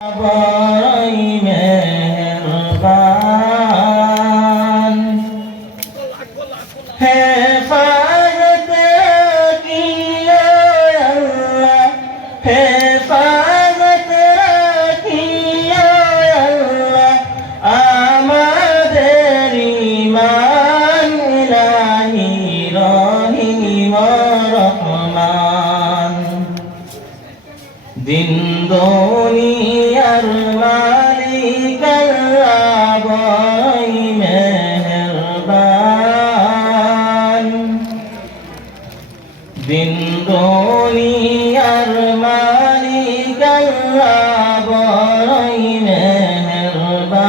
বড়ই মেহেরবান হেফাজত রাখিও আল্লাহ হেফাজত রাখিও আল্লাহ আমাদের ঈমান ইলাহি রহিম রহমান দিন দুনিয়ার মালিক আল্লাহ বড়ই মেহেরবান দিন দুনিয়ার মালিক আল্লাহ বড়ই মেহেরবান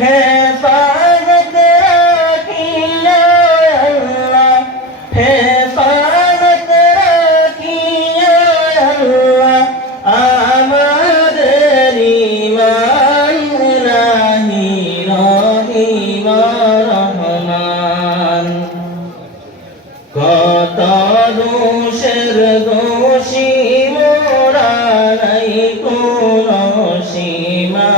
হেফাজত রাখিও আল্লাহ হেফাজত রাখিও আল্লাহ আমাদের ঈমান ইলাহি রহিম রহমান কত দোষের দোষী মোরা নাই কোনো সীমা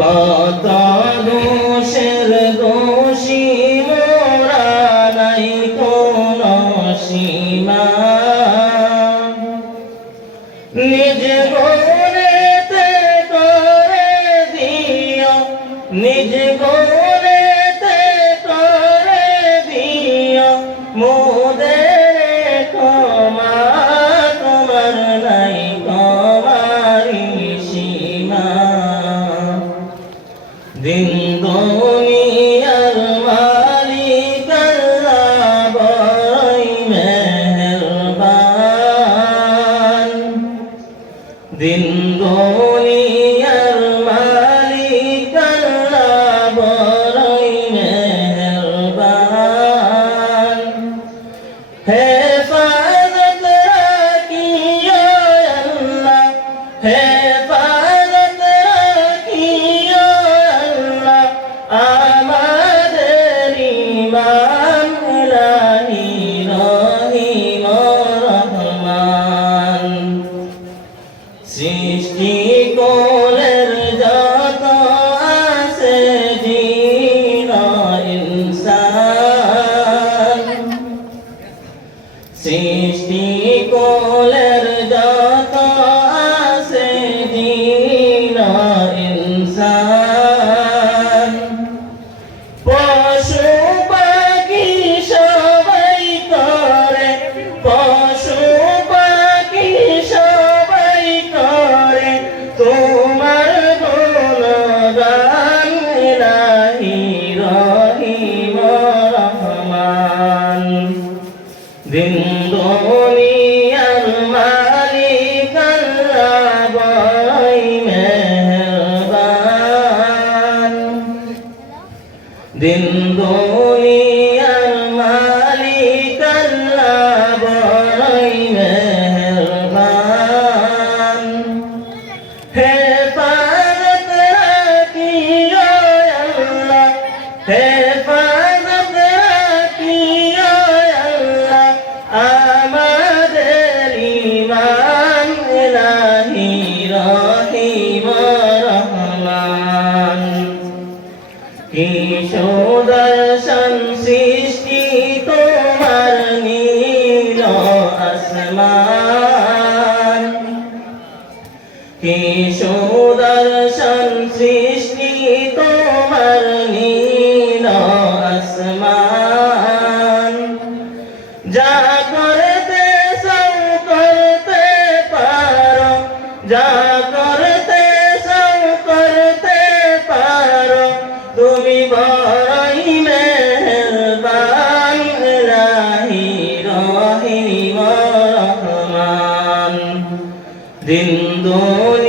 কত দোষের দোষী মোরা নাই কোনো সীমা নিজ গুণেতে করে দিও নিজ গুণেতে করে দিও মোদের ক্ষমা তোমার নাই ক্ষমারি সীমা দিন দুনিয়ার মালিক আল্লাহ বড়ই মেহেরবান দিন দুনিয়ার মালিক আল্লাহ বড়ই মেহেরবান হেফাজত রাখিও আল্লাহ হেফাজত রাখিও আল্লাহ আমাদের ঈমান ইলাহি রহিম রহমান সৃষ্টি কোলের যত আছে জিন ইনসান সৃষ্টি কোলের যত আছে জিন ইনসান পশু পাখি সবাই করে পশু পাখি সবাই করে তোমার গুণগান ইলাহি রহিম রহমান দিন দুনিয়ার মালিক আল্লাহ বড়ই মেহেরবান দিন দুনিয়ার মালিক আল্লাহ বড়ই মেহেরবান হেফাজত রাখিও আল্লাহ হেফাজত রাখিও আল্লাহ আমাদের ঈমান ইলাহি রহিম রহমান কি সুদর্শন সৃষ্টি তোমার নীল আসমান কি সুদর্শন সৃষ্টি তোমার নীল আসমান যা করতে চাও করতে পারো যা করতে চাও করতে পারো তুমি বড়ই মেহেরবান ইলাহি রহিম রহমান দিন দুনিয়া